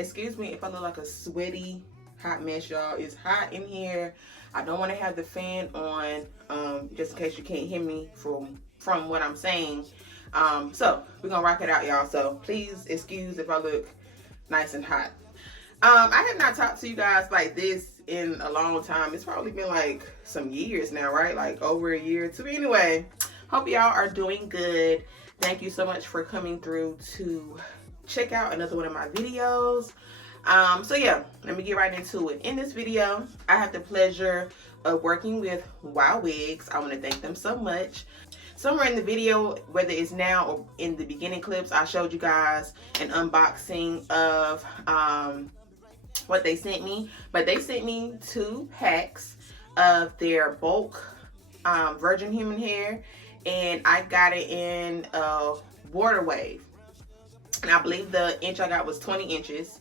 excuse me if I look like a sweaty hot mess, y'all. It's hot in here. I don't want to have the fan on, just in case you can't hear me from what I'm saying. So we're gonna rock it out, y'all. So please excuse if I look nice and hot. I have not talked to you guys like this in a long time. It's probably been like some years now, right? Like over a year or two. Anyway, hope y'all are doing good. Thank you so much for coming through to check out another one of my videos. So yeah, let me get right into it. In this video, I have the pleasure of working with YWIGS. I want to thank them so much. Somewhere in the video, whether it's now or in the beginning clips, I showed you guys an unboxing of what they sent me. But they sent me 2 packs of their bulk virgin human hair, and I got it in water wave. And I believe the inch I got was 20 inches.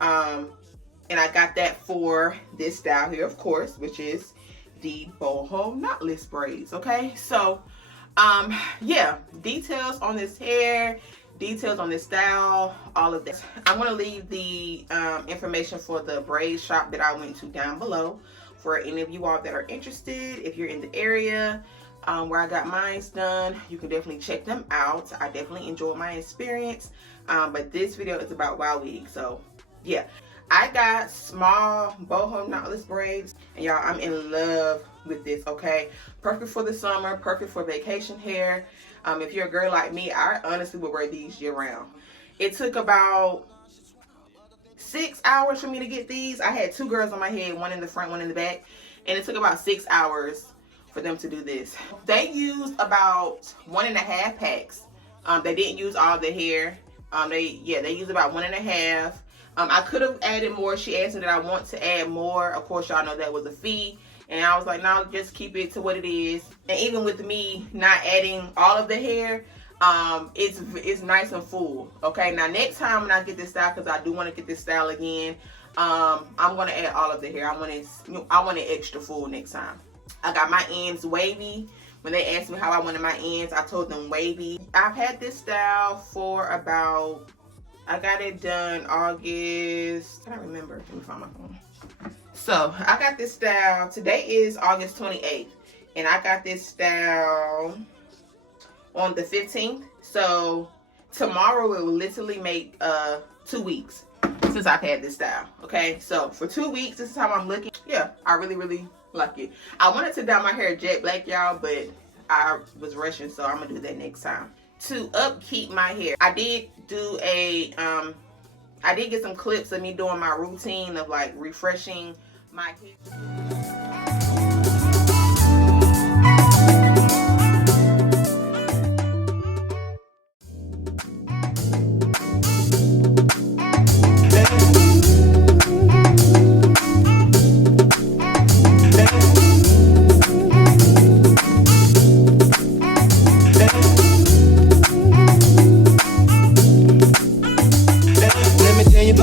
And I got that for this style here, of course, which is the Boho Knotless braids. Okay, so yeah, details on this hair, details on this style, all of that. I'm going to leave the information for the braid shop that I went to down below for any of you all that are interested. If you're in the area where I got mine done, you can definitely check them out. I definitely enjoyed my experience, but this video is about YWIGS. So yeah, I got small boho knotless braids, and y'all, I'm in love with this. Okay, perfect for the summer, perfect for vacation hair. If you're a girl like me, I honestly would wear these year round. It took about 6 hours for me to get these. I had 2 girls on my head, one in the front, one in the back, and it took about 6 hours for them to do this. They used about 1.5 packs. They didn't use all the hair. They used about 1.5. I could have added more. She asked me that I want to add more. Of course, y'all know that was a fee. And I was like, no, just keep it to what it is. And even with me not adding all of the hair, it's nice and full. Okay, now next time when I get this style, because I do want to get this style again, I'm going to add all of the hair. I want it extra full next time. I got my ends wavy. When they asked me how I wanted my ends, I told them wavy. I've had this style for about, I got it done August, I don't remember, let me find my phone. So I got this style, today is August 28th, and I got this style on the 15th. So tomorrow it will literally make 2 weeks since I've had this style. Okay, so for 2 weeks, this is how I'm looking. Yeah, I really like it. I wanted to dye my hair jet black, y'all, but I was rushing, so I'm gonna do that next time. To upkeep my hair, I did do a I did get some clips of me doing my routine of like refreshing my hair.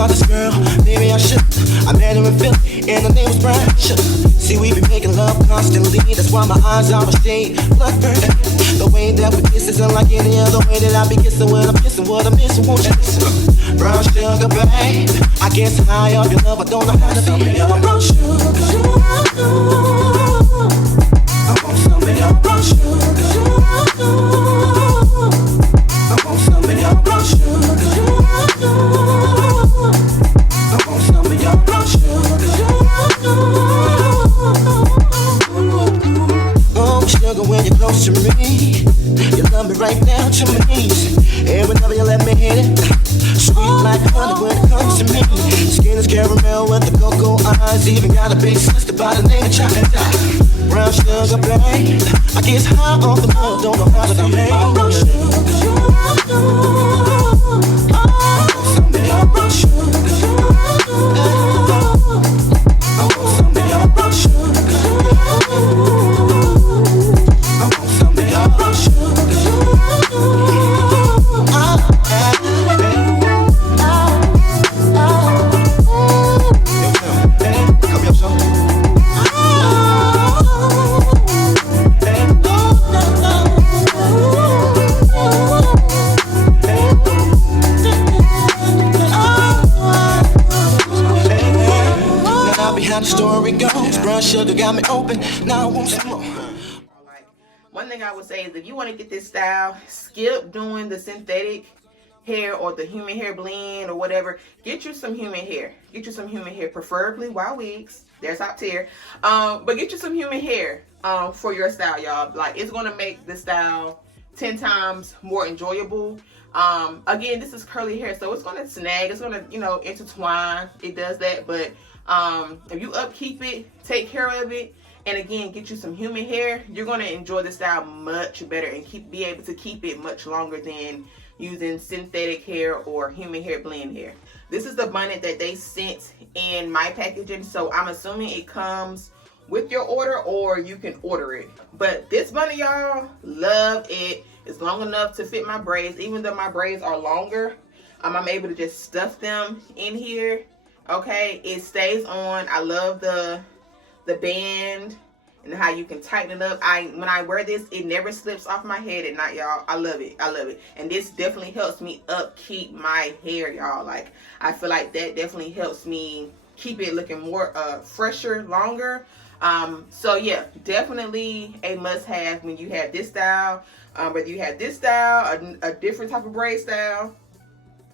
This girl, maybe I should. I met her in Philly, and her name was Braids. See, we be making love constantly. That's why my eyes are a shade bloodburst. The way that we kiss isn't like any other way that I be kissing when I'm kissing what I'm missing. Won't you listen? Brown sugar, babe. I guess high up your love, I don't know how to be your brown sugar. I want some of your brown sugar. I want some of your brown sugar. Oh, sugar, when you're close to me, you love me right down to my knees. And whenever you let me hit it, sweet like honey when it comes to me. Skin is caramel with the cocoa eyes. Even got a big sister by the name of Chocolate. Brown sugar, babe. I guess high off the love, don't know how to behave. Brown sugar, some of your brown sugar. how the story goes. Brown sugar got me open, now I want some more. One thing I would say is if you want to get this style, skip doing the synthetic hair or the human hair blend or whatever. Get you some human hair. Get you some human hair, preferably YWIGS. There's top tier. But get you some human hair for your style, y'all. Like, it's gonna make the style 10 times more enjoyable. Again, this is curly hair, so it's gonna snag. It's gonna, you know, intertwine. It does that, but if you upkeep it, take care of it, and again, get you some human hair, you're gonna enjoy the style much better and be able to keep it much longer than using synthetic hair or human hair blend hair. This is the bonnet that they sent in my packaging, so I'm assuming it comes with your order or you can order it. But this bonnet, y'all, love it. It's long enough to fit my braids. Even though my braids are longer, I'm able to just stuff them in here. Okay, it stays on. I love the band and how you can tighten it up. When I wear this, it never slips off my head at night, y'all. I love it. I love it. And this definitely helps me upkeep my hair, y'all. Like, I feel like that definitely helps me keep it looking more fresher, longer. So yeah, definitely a must-have when you have this style. Whether you have this style, a different type of braid style,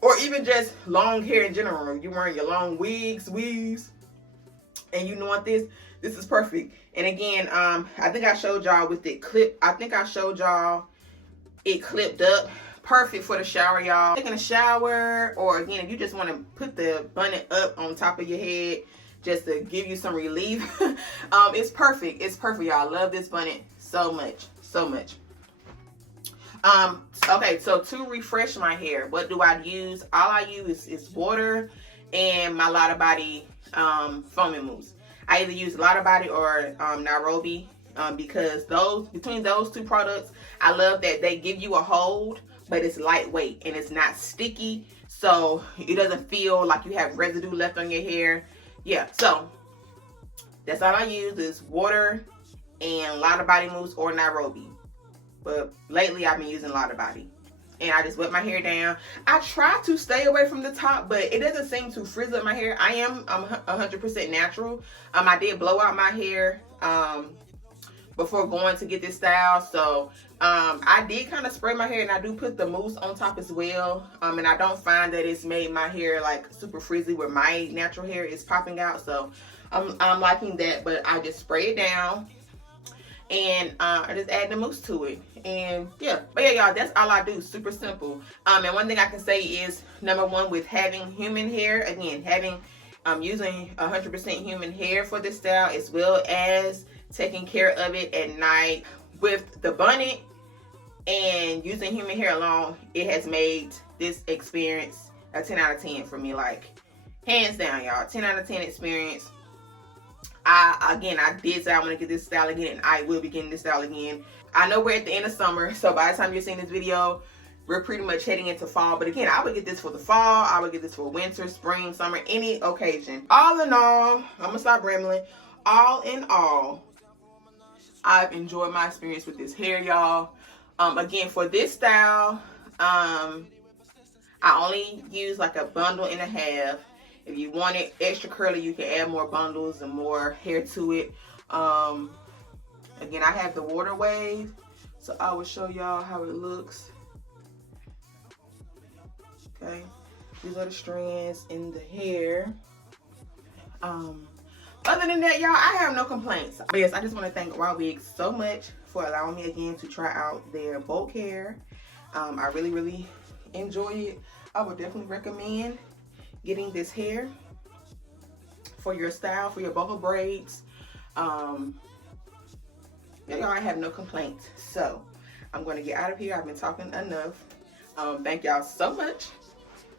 or even just long hair in general. You're wearing your long wigs, and you want this is perfect. And again, I think I showed y'all with it clip. I think I showed y'all it clipped up. Perfect for the shower, y'all. Taking a shower, or again, if you just want to put the bonnet up on top of your head just to give you some relief, it's perfect. It's perfect, y'all. I love this bonnet so much, so much. Okay, so to refresh my hair, what do I use? All I use is water and my Lotta Body foaming mousse. I either use Lotta Body or Nairobi because between those two products, I love that they give you a hold, but it's lightweight and it's not sticky, so it doesn't feel like you have residue left on your hair. Yeah, so that's all I use is water and Lotta Body mousse or Nairobi. But lately I've been using Lotta Body. And I just wet my hair down. I try to stay away from the top, but it doesn't seem to frizz up my hair. I'm 100% natural. I did blow out my hair before going to get this style. So I did kind of spray my hair, and I do put the mousse on top as well. And I don't find that it's made my hair like super frizzy where my natural hair is popping out. So I'm liking that, but I just spray it down. And I just add the mousse to it. And yeah, but yeah, y'all, that's all I do. Super simple. And one thing I can say is, number one, with having human hair, again, using 100% human hair for this style, as well as taking care of it at night with the bonnet and using human hair alone, it has made this experience a 10 out of 10 for me. Like, hands down, y'all, 10 out of 10 experience. I did say I want to get this style again, and I will be getting this style again. I know we're at the end of summer, so by the time you're seeing this video, we're pretty much heading into fall. But again, I would get this for the fall. I would get this for winter, spring, summer, any occasion. All in all, I'm going to stop rambling. All in all, I've enjoyed my experience with this hair, y'all. Again, for this style, I only use like a bundle and a half. If you want it extra curly, you can add more bundles and more hair to it. Again, I have the water wave, so I will show y'all how it looks. Okay, these are the strands in the hair. Other than that, y'all, I have no complaints. But yes, I just want to thank YWIGS so much for allowing me again to try out their bulk hair. I really, really enjoy it. I would definitely recommend getting this hair for your style, for your boho braids. Yeah, y'all, I have no complaints. So I'm going to get out of here. I've been talking enough. Thank y'all so much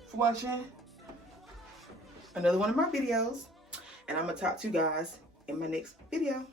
for watching another one of my videos. And I'm going to talk to you guys in my next video.